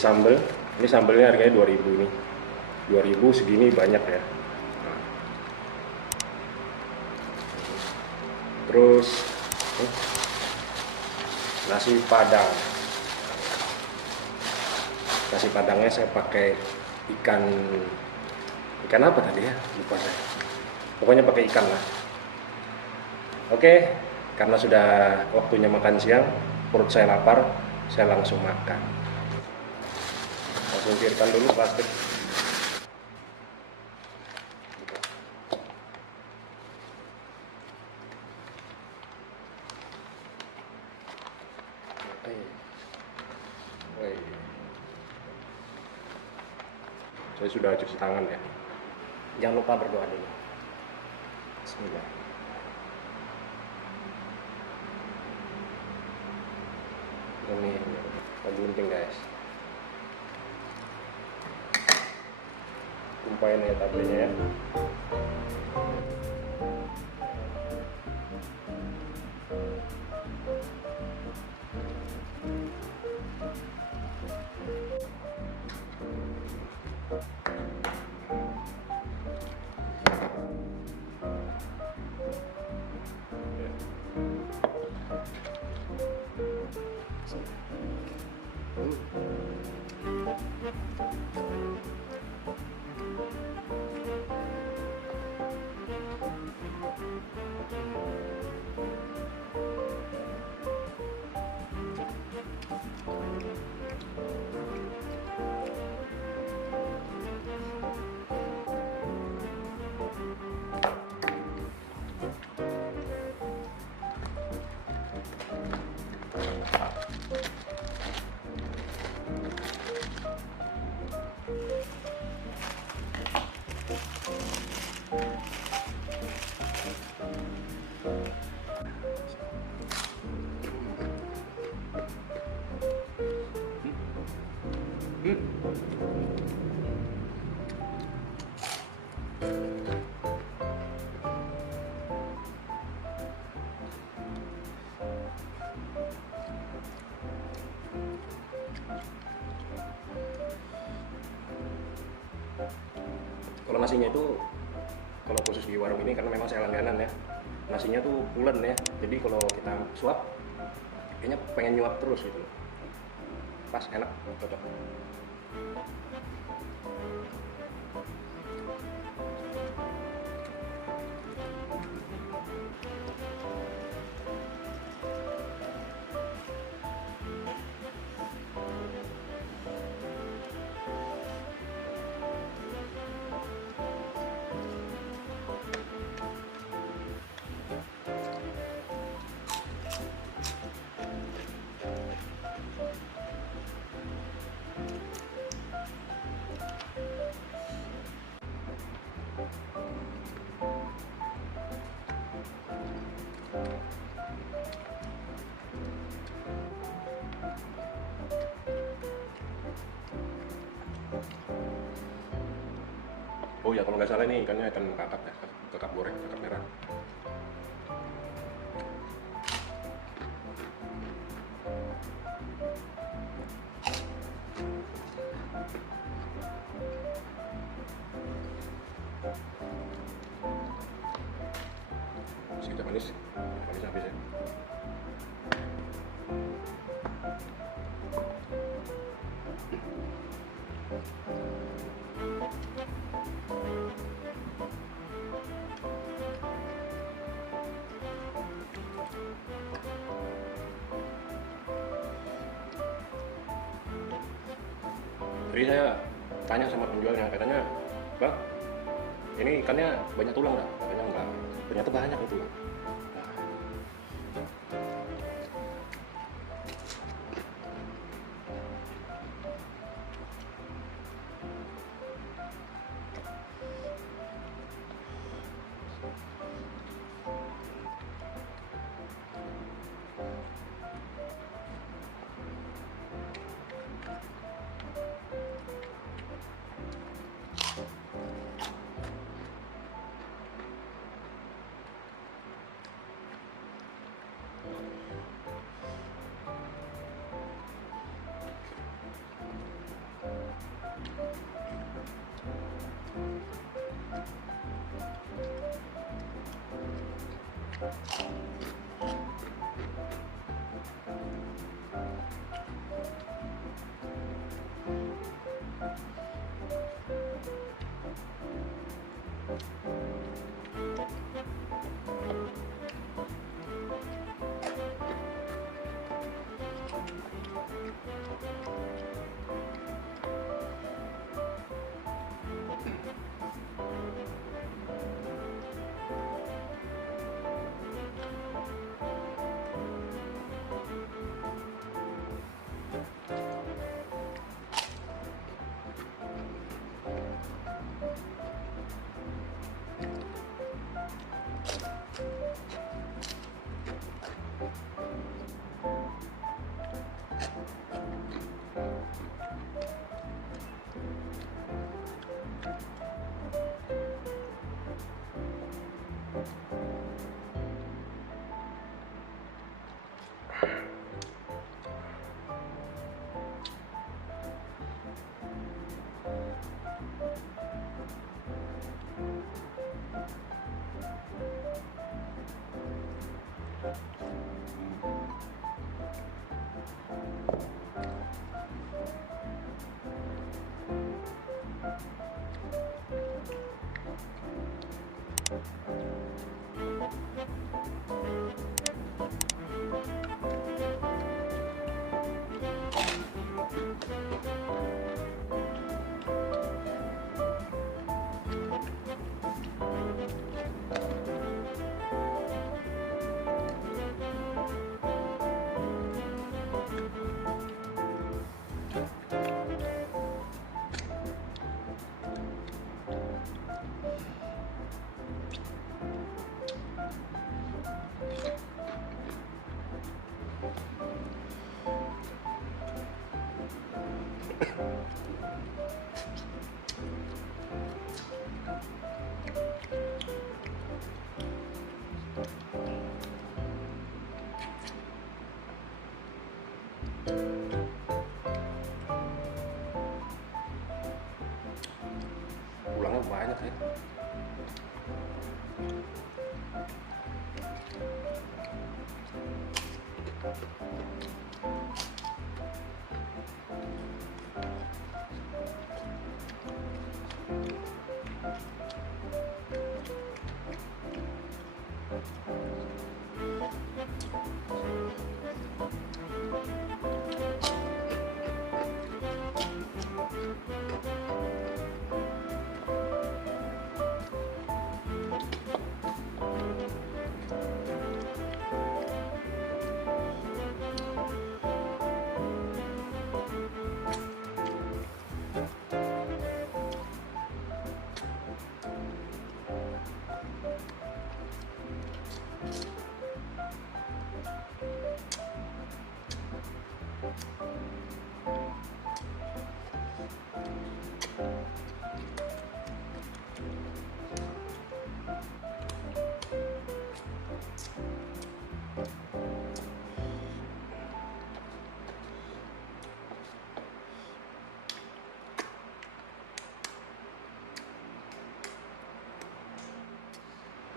sambal. Ini sambalnya harganya 2000 nih. 2000 segini banyak ya. Terus nasi padang. Nasi padangnya saya pakai ikan apa tadi ya? Lupa saya. Pokoknya pakai ikan lah. Oke, karena sudah waktunya makan siang, perut saya lapar, saya langsung makan. Langsung singkirkan dulu plastik. Saya sudah cuci tangan ya. Jangan lupa berdoa dulu. Bismillah. Ini gunting guys. Tumpahin ya tabelnya ya. Kalau nasinya itu, kalau khusus di warung ini karena memang saya langganan ya, nasinya tuh pulen ya, jadi kalau kita suap kayaknya pengen nyuap terus gitu, pas enak, cocok. Oh ya, kalau nggak salah ini ikannya ikan kakap ya, kakap goreng, kakap merah. Sedikit manis, manis habis ya. Jadi saya tanya sama penjualnya, katanya, Bang, ini ikannya banyak tulang nggak? Katanya enggak, ternyata banyak itu. Tulangnya banyak ya.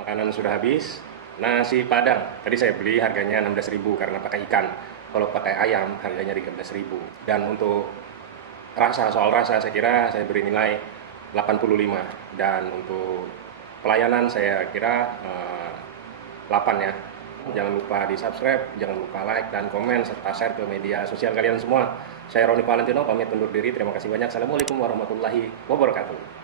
Makanan sudah habis. Nasi Padang tadi saya beli harganya 16.000 karena pakai ikan. Kalau pakai ayam harganya 13.000. Dan untuk soal rasa saya kira saya beri nilai 85. Dan untuk pelayanan saya kira 8 ya. Jangan lupa di subscribe, jangan lupa like dan komen serta share ke media sosial kalian semua. Saya Roni Valentino pamit undur diri. Terima kasih banyak. Assalamualaikum warahmatullahi wabarakatuh.